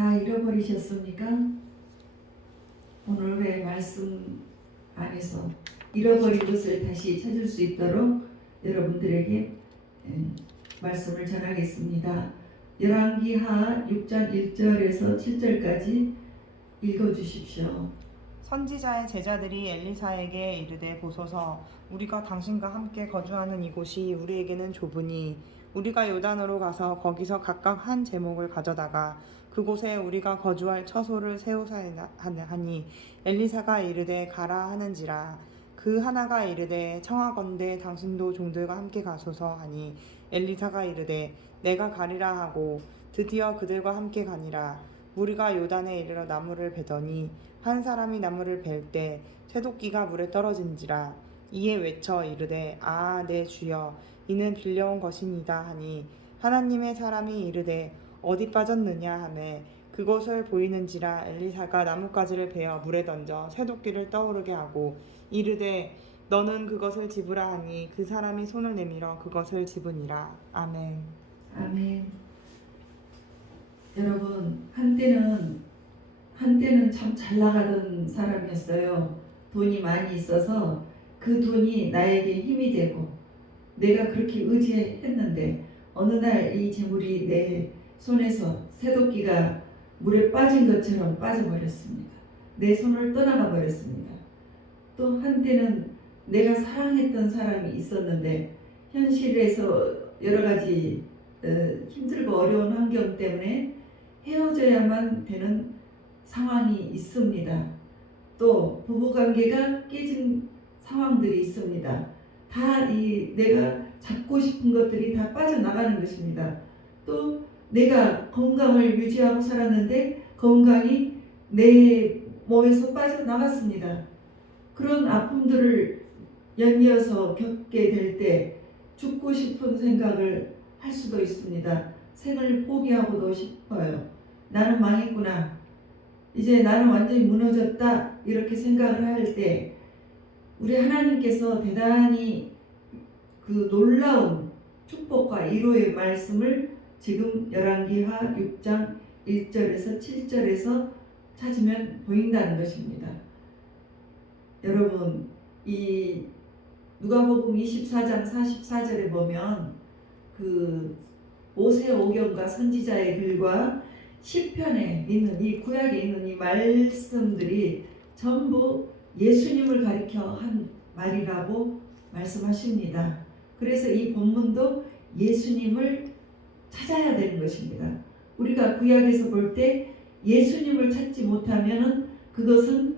다 잃어버리셨습니까? 오늘의 말씀 안에서 잃어버린 것을 다시 찾을 수 있도록 여러분들에게 말씀을 전하겠습니다. 열왕기하 6장 1절에서 7절까지 읽어주십시오. 선지자의 제자들이 엘리사에게 이르되 보소서, 우리가 당신과 함께 거주하는 이곳이 우리에게는 좁으니 우리가 요단으로 가서 거기서 각각 한 제목을 가져다가 그곳에 우리가 거주할 처소를 세우사 하니 엘리사가 이르되 가라 하는지라. 그 하나가 이르되 청하건대 당신도 종들과 함께 가소서 하니 엘리사가 이르되 내가 가리라 하고 드디어 그들과 함께 가니라. 무리가 요단에 이르러 나무를 베더니 한 사람이 나무를 벨 때 쇠도끼가 물에 떨어진지라. 이에 외쳐 이르되 아 내 주여, 이는 빌려온 것이니이다 하니 하나님의 사람이 이르되 어디 빠졌느냐 하매 그곳을 보이는지라. 엘리사가 나뭇가지를 베어 물에 던져 쇠도끼를 떠오르게 하고 이르되 너는 그것을 집으라 하니 그 사람이 손을 내밀어 그것을 집으니라. 아멘. 아멘. 여러분, 한때는 참 잘 나가던 사람이었어요. 돈이 많이 있어서 그 돈이 나에게 힘이 되고 내가 그렇게 의지했는데 어느 날 이 재물이 내 손에서 새도끼가 물에 빠진 것처럼 빠져버렸습니다. 내 손을 떠나가 버렸습니다. 또 한때는 내가 사랑했던 사람이 있었는데 현실에서 여러 가지 힘들고 어려운 환경 때문에 헤어져야만 되는 상황이 있습니다. 또 부부관계가 깨진 상황들이 있습니다. 다 내가 잡고 싶은 것들이 다 빠져나가는 것입니다. 또 내가 건강을 유지하고 살았는데 건강이 내 몸에서 빠져나갔습니다. 그런 아픔들을 연이어서 겪게 될 때 죽고 싶은 생각을 할 수도 있습니다. 생을 포기하고도 싶어요. 나는 망했구나. 이제 나는 완전히 무너졌다. 이렇게 생각을 할 때 우리 하나님께서 대단히 그 놀라운 축복과 위로의 말씀을 지금 열왕기하 6장 1절에서 7절에서 찾으면 보인다는 것입니다. 여러분, 이 누가복음 24장 44절에 보면 그 모세오경과 선지자의 글과 시편에 있는 이 구약에 있는 이 말씀들이 전부 예수님을 가리켜 한 말이라고 말씀하십니다. 그래서 이 본문도 예수님을 찾아야 되는 것입니다. 우리가 구약에서 볼 때 예수님을 찾지 못하면은 그것은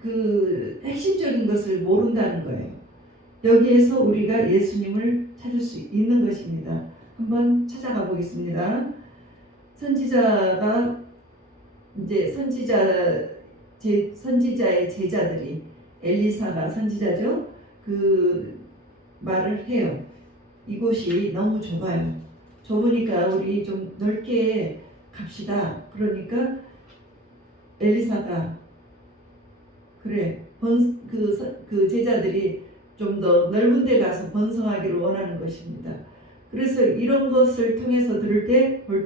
그 핵심적인 것을 모른다는 거예요. 여기에서 우리가 예수님을 찾을 수 있는 것입니다. 한번 찾아가 보겠습니다. 선지자가 이제 선지자의 제자들이 엘리사가 선지자죠. 그 말을 해요. 이곳이 너무 좁아요. 좁으니까 우리 좀 넓게 갑시다. 그러니까 엘리사가 그래 그 제자들이 좀 더 넓은 데 가서 번성하기를 원하는 것입니다. 그래서 이런 것을 통해서 볼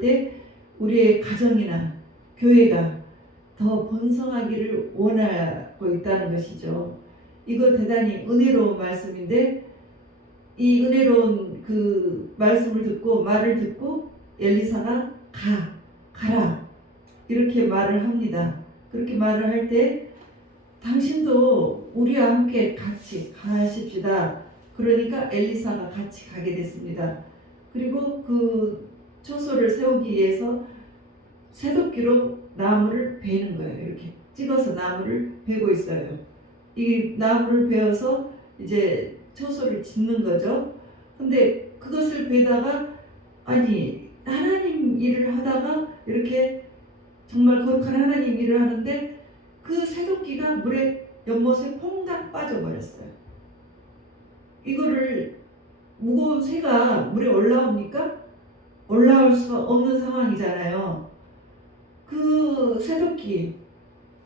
때 우리의 가정이나 교회가 더 번성하기를 원하고 있다는 것이죠. 이거 대단히 은혜로운 말씀인데 이 은혜로운 그 말을 듣고 엘리사가 가라 이렇게 말을 합니다. 그렇게 말을 할 때 당신도 우리와 함께 같이 가십시다. 그러니까 엘리사가 같이 가게 됐습니다. 그리고 그 처소를 세우기 위해서 쇠도끼로 나무를 베는 거예요. 이렇게 찍어서 나무를 베고 있어요. 이 나무를 베어서 이제 처소를 짓는 거죠. 근데 그것을 베다가 아니 하나님 일을 하다가 이렇게 정말 거룩한 하나님 일을 하는데 그 쇠도끼가 물에 연못에 퐁당 빠져버렸어요. 이거를 무거운 새가 물에 올라옵니까? 올라올 수 없는 상황이잖아요. 그 쇠도끼,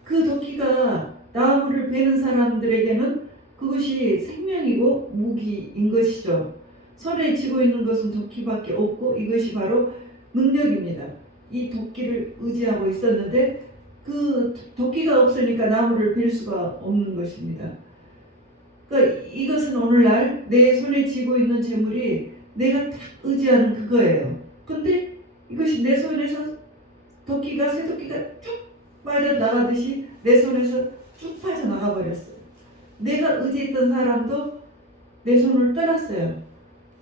그 도끼가 나무를 베는 사람들에게는 그것이 생명이고 무기인 것이죠. 손에 쥐고 있는 것은 도끼밖에 없고 이것이 바로 능력입니다. 이 도끼를 의지하고 있었는데 그 도끼가 없으니까 나무를 빌 수가 없는 것입니다. 그러니까 이것은 오늘날 내 손에 쥐고 있는 재물이 내가 딱 의지하는 그거예요. 근데 이것이 내 손에서 도끼가 새도끼가 쭉 빠져나가듯이 내 손에서 쭉 빠져나가 버렸어요. 내가 의지했던 사람도 내 손을 떠났어요.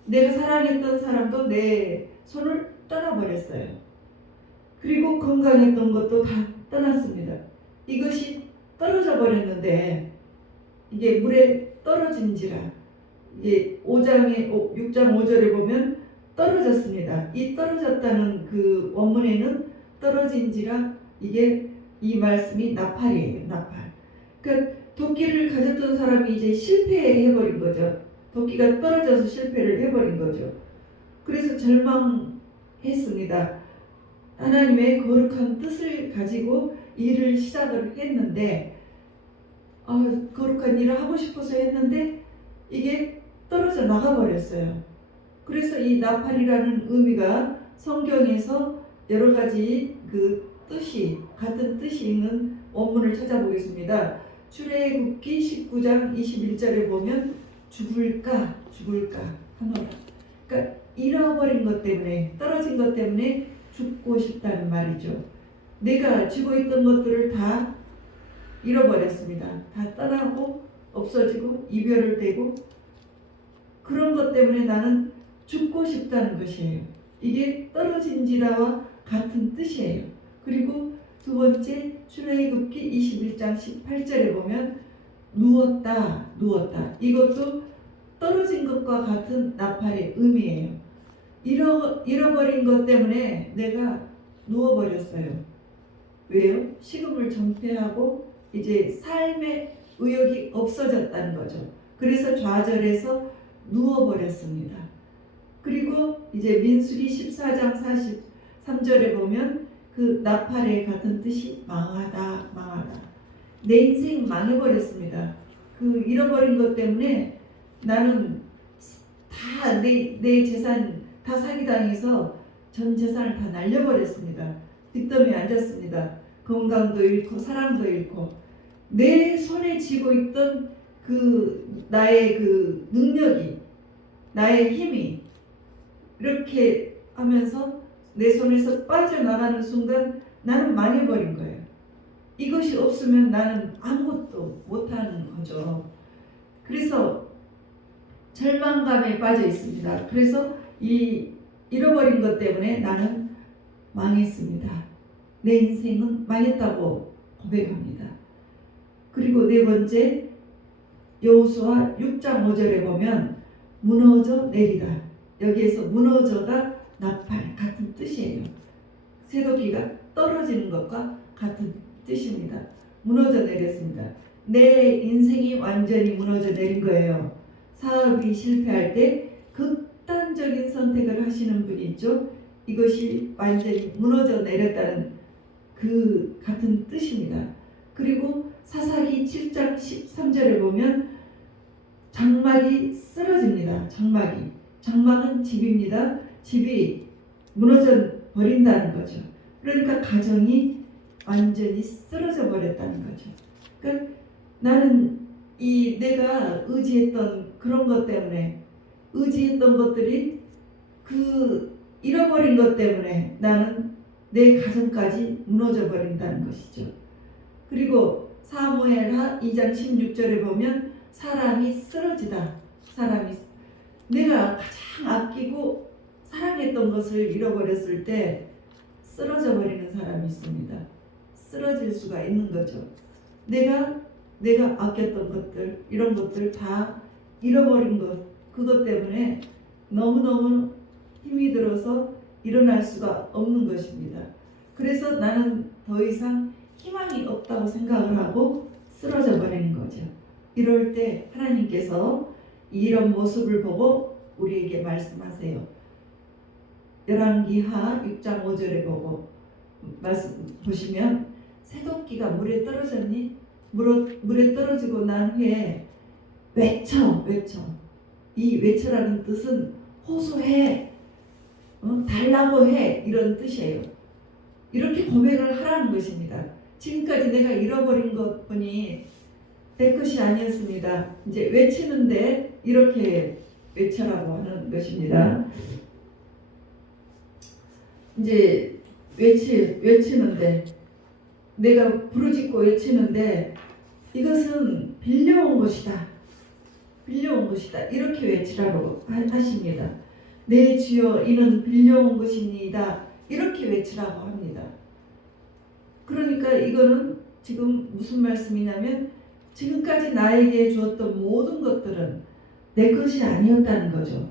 내가 사랑했던 사람도 내 손을 떠나버렸어요. 그리고 건강했던 것도 다 떠났습니다. 이것이 떨어져 버렸는데 이게 물에 떨어진지라 이게 6장 5절에 보면 떨어졌습니다. 이 떨어졌다는 그 원문에는 떨어진지라 이게 이 말씀이 나팔이에요. 나팔. 그러니까 도끼를 가졌던 사람이 이제 실패해버린 거죠. 도끼가 떨어져서 실패를 해버린 거죠. 그래서 절망했습니다. 하나님의 거룩한 뜻을 가지고 일을 시작을 했는데 거룩한 일을 하고 싶어서 했는데 이게 떨어져 나가버렸어요. 그래서 이 나팔이라는 의미가 성경에서 여러 가지 그 뜻이 같은 뜻이 있는 원문을 찾아보겠습니다. 출애굽기 19장 21절에 보면 죽을까 하노라. 그러니까 잃어버린 것 때문에 떨어진 것 때문에 죽고 싶다는 말이죠. 내가 쥐고 있던 것들을 다 잃어버렸습니다. 다 떠나고 없어지고 이별을 되고 그런 것 때문에 나는 죽고 싶다는 것이에요. 이게 떨어진지라와 같은 뜻이에요. 그리고 두 번째 출애굽기 21장 18절에 보면 누웠다. 이것도 떨어진 것과 같은 나팔의 의미예요. 잃어버린 것 때문에 내가 누워버렸어요. 왜요? 식음을 정폐하고 이제 삶의 의욕이 없어졌다는 거죠. 그래서 좌절해서 누워버렸습니다. 그리고 이제 민수기 14장 43절에 보면 그 나팔의 같은 뜻이 망하다. 내 인생 망해버렸습니다. 그 잃어버린 것 때문에 나는 다 내 재산 다 사기당해서 전 재산을 다 날려버렸습니다. 빚더미에 앉았습니다. 건강도 잃고 사랑도 잃고 내 손에 쥐고 있던 그 나의 그 능력이 나의 힘이 이렇게 하면서 내 손에서 빠져나가는 순간 나는 망해버린 거예요. 이것이 없으면 나는 아무것도 못하는 거죠. 그래서 절망감에 빠져 있습니다. 그래서 이 잃어버린 것 때문에 나는 망했습니다. 내 인생은 망했다고 고백합니다. 그리고 네 번째 여호수아 6장 5절에 보면 무너져 내리다. 여기에서 무너져가 나팔 같은 뜻이에요. 새도끼가 떨어지는 것과 같은 뜻입니다. 무너져 내렸습니다. 내 인생이 완전히 무너져 내린 거예요. 사업이 실패할 때 극단적인 선택을 하시는 분이 있죠. 이것이 완전히 무너져 내렸다는 그 같은 뜻입니다. 그리고 사사기 7장 13절에 보면 장막이 쓰러집니다. 장막은 집입니다. 집이 무너져 버린다는 거죠. 그러니까 가정이 완전히 쓰러져 버렸다는 거죠. 그러니까 나는 내가 의지했던 그런 것 때문에 의지했던 것들이 그 잃어버린 것 때문에 나는 내 가정까지 무너져 버린다는 것이죠. 그리고 사무엘하 2장 16절에 보면 사람이 쓰러지다. 내가 가장 아끼고 사랑했던 것을 잃어버렸을 때 쓰러져 버리는 사람이 있습니다. 쓰러질 수가 있는 거죠. 내가 아꼈던 것들, 이런 것들 다 잃어버린 것, 그것 때문에 너무너무 힘이 들어서 일어날 수가 없는 것입니다. 그래서 나는 더 이상 희망이 없다고 생각을 하고 쓰러져 버리는 거죠. 이럴 때 하나님께서 이런 모습을 보고 우리에게 말씀하세요. 열왕기하 6장 5절에 보고 보시면 새도끼가 물에 떨어졌니? 물에 떨어지고 난 후에 외쳐. 이 외쳐라는 뜻은 호소해, 달라고 해, 이런 뜻이에요. 이렇게 고백을 하라는 것입니다. 지금까지 내가 잃어버린 것 보니 내 것이 아니었습니다. 이제 외치는데 이렇게 외쳐라고 하는 것입니다. 이제 외치는데 내가 부르짖고 외치는데 이것은 빌려온 것이다. 빌려온 것이다. 이렇게 외치라고 하십니다. 내 주여 이는 빌려온 것입니다. 이렇게 외치라고 합니다. 그러니까 이거는 지금 무슨 말씀이냐면 지금까지 나에게 주었던 모든 것들은 내 것이 아니었다는 거죠.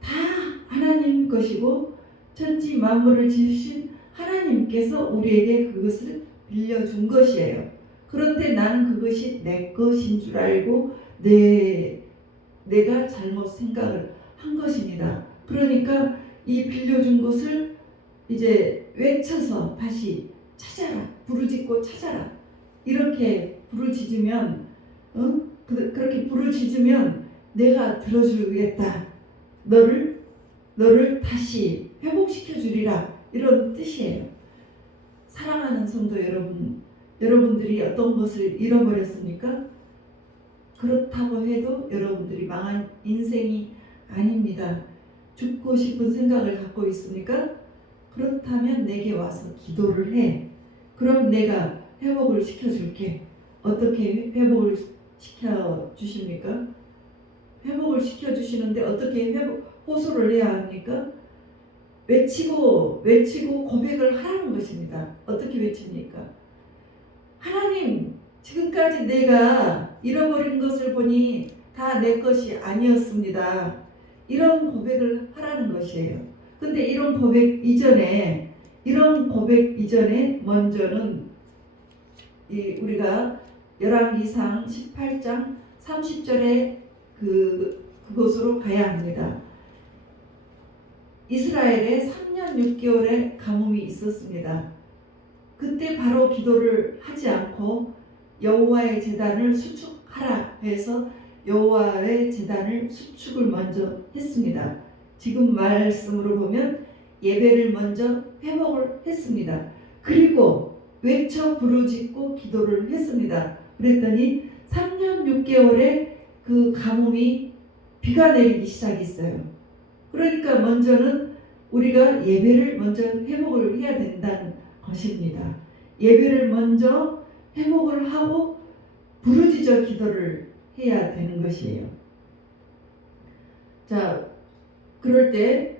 다 하나님 것이고 천지 만물을 지으신 하나님께서 우리에게 그것을 빌려준 것이에요. 그런데 나는 그것이 내 것인 줄 알고 내가 잘못 생각을 한 것입니다. 그러니까 이 빌려준 것을 이제 외쳐서 다시 찾아라, 부르짖고 찾아라. 이렇게 부르짖으면, 그렇게 부르짖으면 내가 들어주겠다. 너를 다시 회복시켜 주리라. 이런 뜻이에요. 사랑하는 성도 여러분, 여러분들이 어떤 것을 잃어버렸습니까? 그렇다고 해도 여러분들이 망한 인생이 아닙니다. 죽고 싶은 생각을 갖고 있습니까? 그렇다면 내게 와서 기도를 해. 그럼 내가 회복을 시켜줄게. 어떻게 회복을 시켜주십니까? 회복을 시켜주시는데 어떻게 호소를 해야 합니까? 외치고 고백을 하라는 것입니다. 어떻게 외칩니까? 하나님, 지금까지 내가 잃어버린 것을 보니 다 내 것이 아니었습니다. 이런 고백을 하라는 것이에요. 근데 이런 고백 이전에 먼저는 우리가 열왕기상 18장 30절에 그곳으로 가야 합니다. 이스라엘에 3년 6개월의 가뭄이 있었습니다. 그때 바로 기도를 하지 않고 여호와의 제단을 수축하라 해서 여호와의 제단을 수축을 먼저 했습니다. 지금 말씀으로 보면 예배를 먼저 회복을 했습니다. 그리고 외쳐 부르짖고 기도를 했습니다. 그랬더니 3년 6개월에 그 가뭄이 비가 내리기 시작했어요. 그러니까 먼저는 우리가 예배를 먼저 회복을 해야 된다는 것입니다. 예배를 먼저 회복을 하고 부르짖어 기도를 해야 되는 것이에요. 자, 그럴 때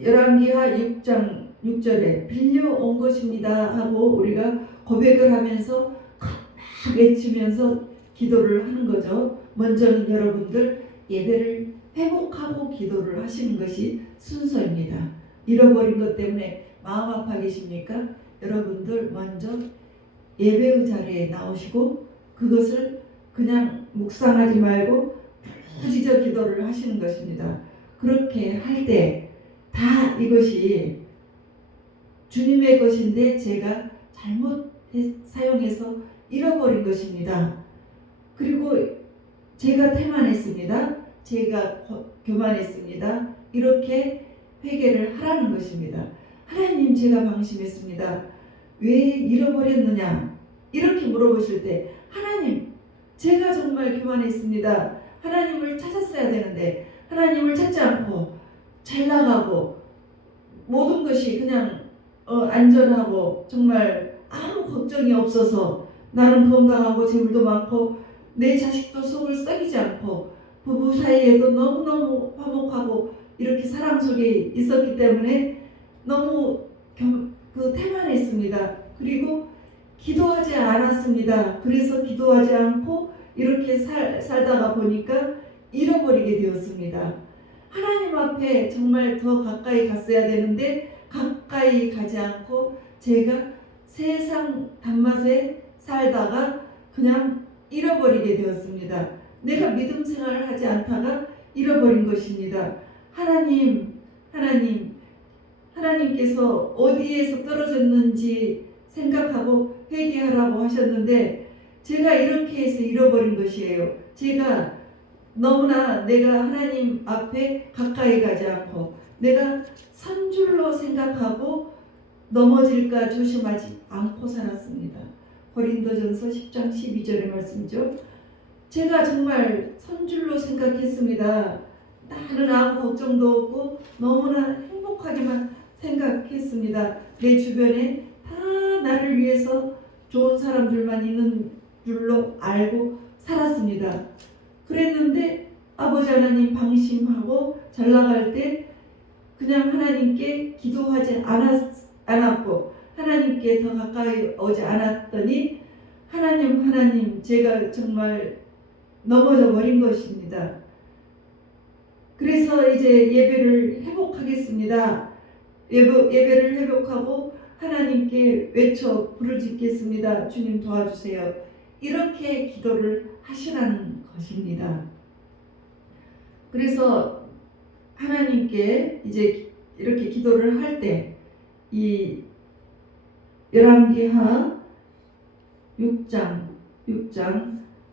열왕기하 6장 6절에 빌려온 것입니다 하고 우리가 고백을 하면서 막 외치면서 기도를 하는 거죠. 먼저는 여러분들 예배를 회복하고 기도를 하시는 것이 순서입니다. 잃어버린 것 때문에 마음 아파 계십니까? 여러분들 먼저 예배의 자리에 나오시고 그것을 그냥 묵상하지 말고 부르짖어 기도를 하시는 것입니다. 그렇게 할 때 다 이것이 주님의 것인데 제가 잘못 사용해서 잃어버린 것입니다. 그리고 제가 태만했습니다. 제가 교만했습니다. 이렇게 회개를 하라는 것입니다. 하나님, 제가 방심했습니다. 왜 잃어버렸느냐? 이렇게 물어보실 때 하나님, 제가 정말 교만했습니다. 하나님을 찾았어야 되는데 하나님을 찾지 않고 잘 나가고 모든 것이 그냥 안전하고 정말 아무 걱정이 없어서 나는 건강하고 재물도 많고 내 자식도 속을 썩이지 않고 부부 사이에도 너무너무 화목하고 이렇게 사랑 속에 있었기 때문에 너무 태만했습니다. 그리고 기도하지 않았습니다. 그래서 기도하지 않고 이렇게 살다가 보니까 잃어버리게 되었습니다. 하나님 앞에 정말 더 가까이 갔어야 되는데 가까이 가지 않고 제가 세상 단맛에 살다가 그냥 잃어버리게 되었습니다. 내가 믿음 생활을 하지 않다가 잃어버린 것입니다. 하나님께서 어디에서 떨어졌는지 생각하고 회개하라고 하셨는데 제가 이렇게 해서 잃어버린 것이에요. 제가 너무나 내가 하나님 앞에 가까이 가지 않고 내가 선줄로 생각하고 넘어질까 조심하지 않고 살았습니다. 고린도전서 10장 12절의 말씀이죠. 제가 정말 선줄로 생각했습니다. 다른 아무 걱정도 없고 너무나 행복하게만 생각했습니다. 내 주변에 다 나를 위해서 좋은 사람들만 있는 줄로 알고 살았습니다. 그랬는데 아버지 하나님 방심하고 잘 나갈 때 그냥 하나님께 기도하지 않았고 하나님께 더 가까이 오지 않았더니 하나님 제가 정말 넘어져 버린 것입니다. 그래서 이제 예배를 회복하겠습니다. 예배를 회복하고 하나님께 외쳐 부르짖겠습니다. 주님 도와주세요. 이렇게 기도를 하시라는 것입니다. 그래서 하나님께 이제 이렇게 기도를 할 때 이 열왕기하 6장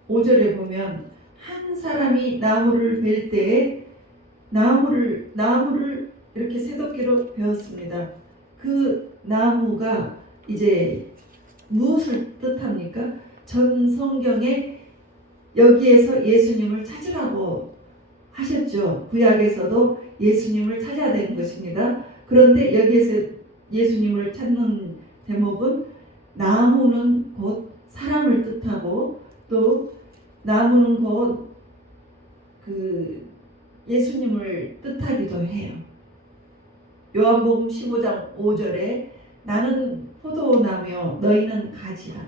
5절에 보면 한 사람이 나무를 벨 때에 나무를 이렇게 새도끼로 베었습니다. 그 나무가 이제 무엇을 뜻합니까? 전 성경에 여기에서 예수님을 찾으라고 하셨죠. 구약에서도 예수님을 찾아야 되는 것입니다. 그런데 여기에서 예수님을 찾는 대목은 나무는 곧 사람을 뜻하고 또 나무는 곧 그 예수님을 뜻하기도 해요. 요한복음 15장 5절에 나는 포도나무요 너희는 가지라.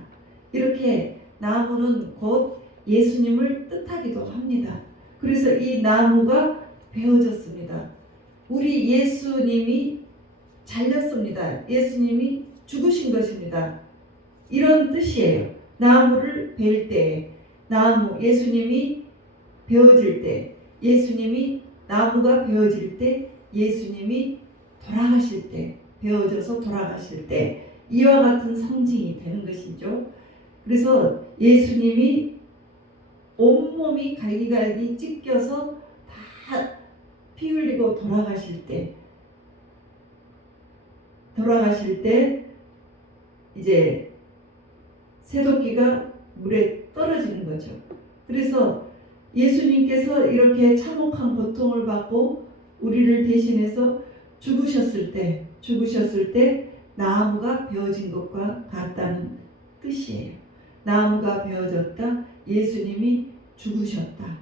이렇게 나무는 곧 예수님을 뜻하기도 합니다. 그래서 이 나무가 베어졌습니다. 우리 예수님이 잘렸습니다. 예수님이 죽으신 것입니다. 이런 뜻이에요. 나무를 벨 때, 예수님이 베어질 때, 나무가 베어질 때, 예수님이 돌아가실 때, 베어져서 돌아가실 때, 이와 같은 상징이 되는 것이죠. 그래서 예수님이 온몸이 갈기갈기 찢겨서 다 피 흘리고 돌아가실 때 이제 새도끼가 물에 떨어지는 거죠. 그래서 예수님께서 이렇게 참혹한 고통을 받고 우리를 대신해서 죽으셨을 때 나무가 베어진 것과 같다는 뜻이에요. 나무가 베어졌다. 예수님이 죽으셨다.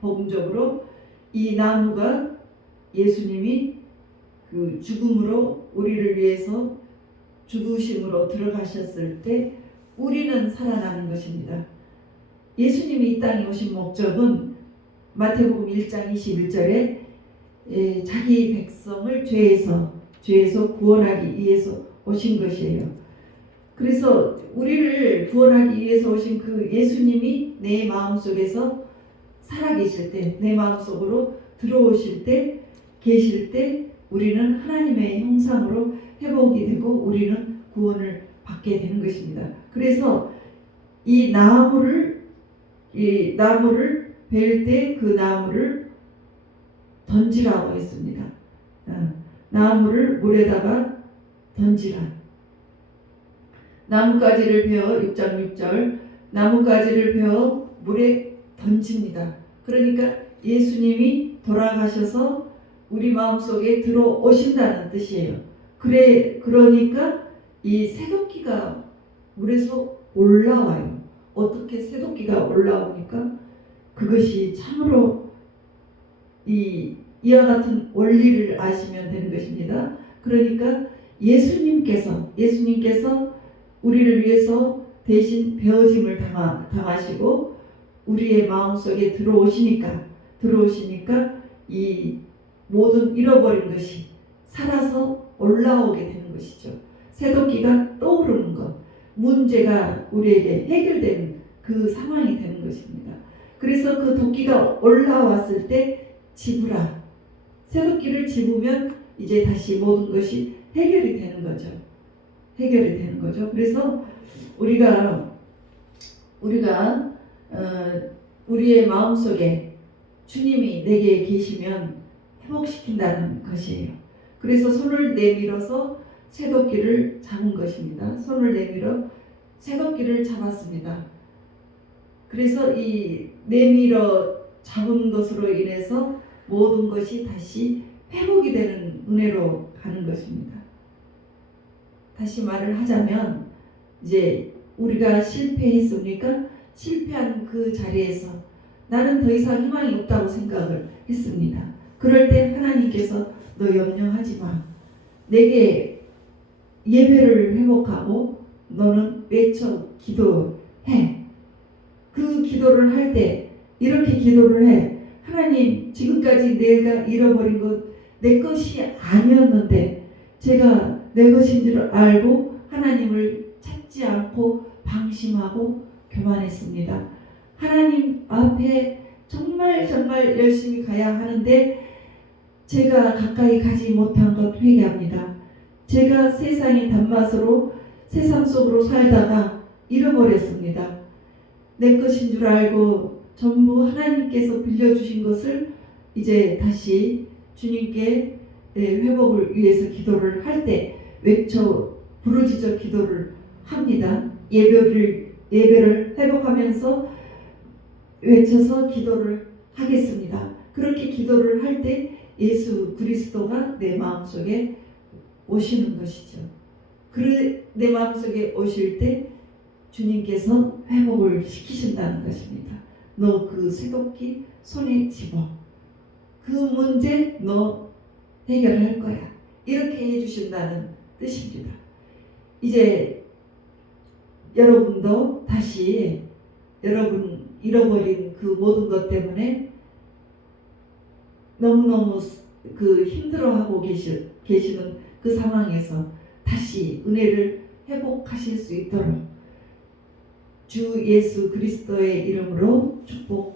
복음적으로 이 나무가 예수님이 그 죽음으로 우리를 위해서 죽으심으로 들어가셨을 때 우리는 살아나는 것입니다. 예수님이 이 땅에 오신 목적은 마태복음 1장 21절에 자기 백성을 죄에서 구원하기 위해서 오신 것이에요. 그래서 우리를 구원하기 위해서 오신 그 예수님이 내 마음속에서 살아계실 때, 내 마음속으로 들어오실 때, 계실 때 우리는 하나님의 형상으로 회복이 되고 우리는 구원을 받게 되는 것입니다. 그래서 이 나무를 벨 때 그 나무를 던지라고 했습니다. 나무를 물에다가 던지라. 나뭇가지를 베어 6장 6절 나뭇가지를 베어 물에 던집니다. 그러니까 예수님이 돌아가셔서 우리 마음속에 들어오신다는 뜻이에요. 그러니까 이 새도끼가 물에서 올라와요. 어떻게 새도끼가 올라옵니까? 그것이 참으로 이와 같은 원리를 아시면 되는 것입니다. 그러니까 예수님께서 우리를 위해서 대신 베어짐을 당하시고 우리의 마음속에 들어오시니까 이 모든 잃어버린 것이 살아서 올라오게 되는 것이죠. 새도끼가 떠오르는 것, 문제가 우리에게 해결되는 그 상황이 되는 것입니다. 그래서 그 도끼가 올라왔을 때 집으라. 새도끼를 집으면 이제 다시 모든 것이 해결이 되는 거죠. 그래서 우리가 우리의 마음속에 주님이 내게 계시면 회복시킨다는 것이에요. 그래서 손을 내밀어서 새도끼를 잡은 것입니다. 손을 내밀어 새도끼를 잡았습니다. 그래서 이 내밀어 잡은 것으로 인해서 모든 것이 다시 회복이 되는 은혜로 가는 것입니다. 다시 말을 하자면 이제 우리가 실패했습니까? 실패한 그 자리에서 나는 더 이상 희망이 없다고 생각을 했습니다. 그럴 때 하나님께서 너 염려하지 마. 내게 예배를 회복하고 너는 외쳐 기도해. 그 기도를 할 때 이렇게 기도를 해. 하나님, 지금까지 내가 잃어버린 것 내 것이 아니었는데 제가 내 것인 줄 알고 하나님을 찾지 않고 방심하고 교만했습니다. 하나님 앞에 정말 열심히 가야 하는데 제가 가까이 가지 못한 것 회개합니다. 제가 세상의 단맛으로 세상 속으로 살다가 잃어버렸습니다. 내 것인 줄 알고 전부 하나님께서 빌려주신 것을 이제 다시 주님께 회복을 위해서 기도를 할 때 외쳐 부르짖어 기도를 합니다. 예배를 회복하면서 외쳐서 기도를 하겠습니다. 그렇게 기도를 할 때 예수 그리스도가 내 마음속에 오시는 것이죠. 내 마음속에 오실 때 주님께서 회복을 시키신다는 것입니다. 너 그 새도끼 손에 집어. 그 문제 너 해결할 거야. 이렇게 해주신다는 뜻입니다. 이제 여러분도 다시 여러분 잃어버린 그 모든 것 때문에 너무너무 힘들어하고 계시는 그 상황에서 다시 은혜를 회복하실 수 있도록 주 예수 그리스도의 이름으로 축복합니다.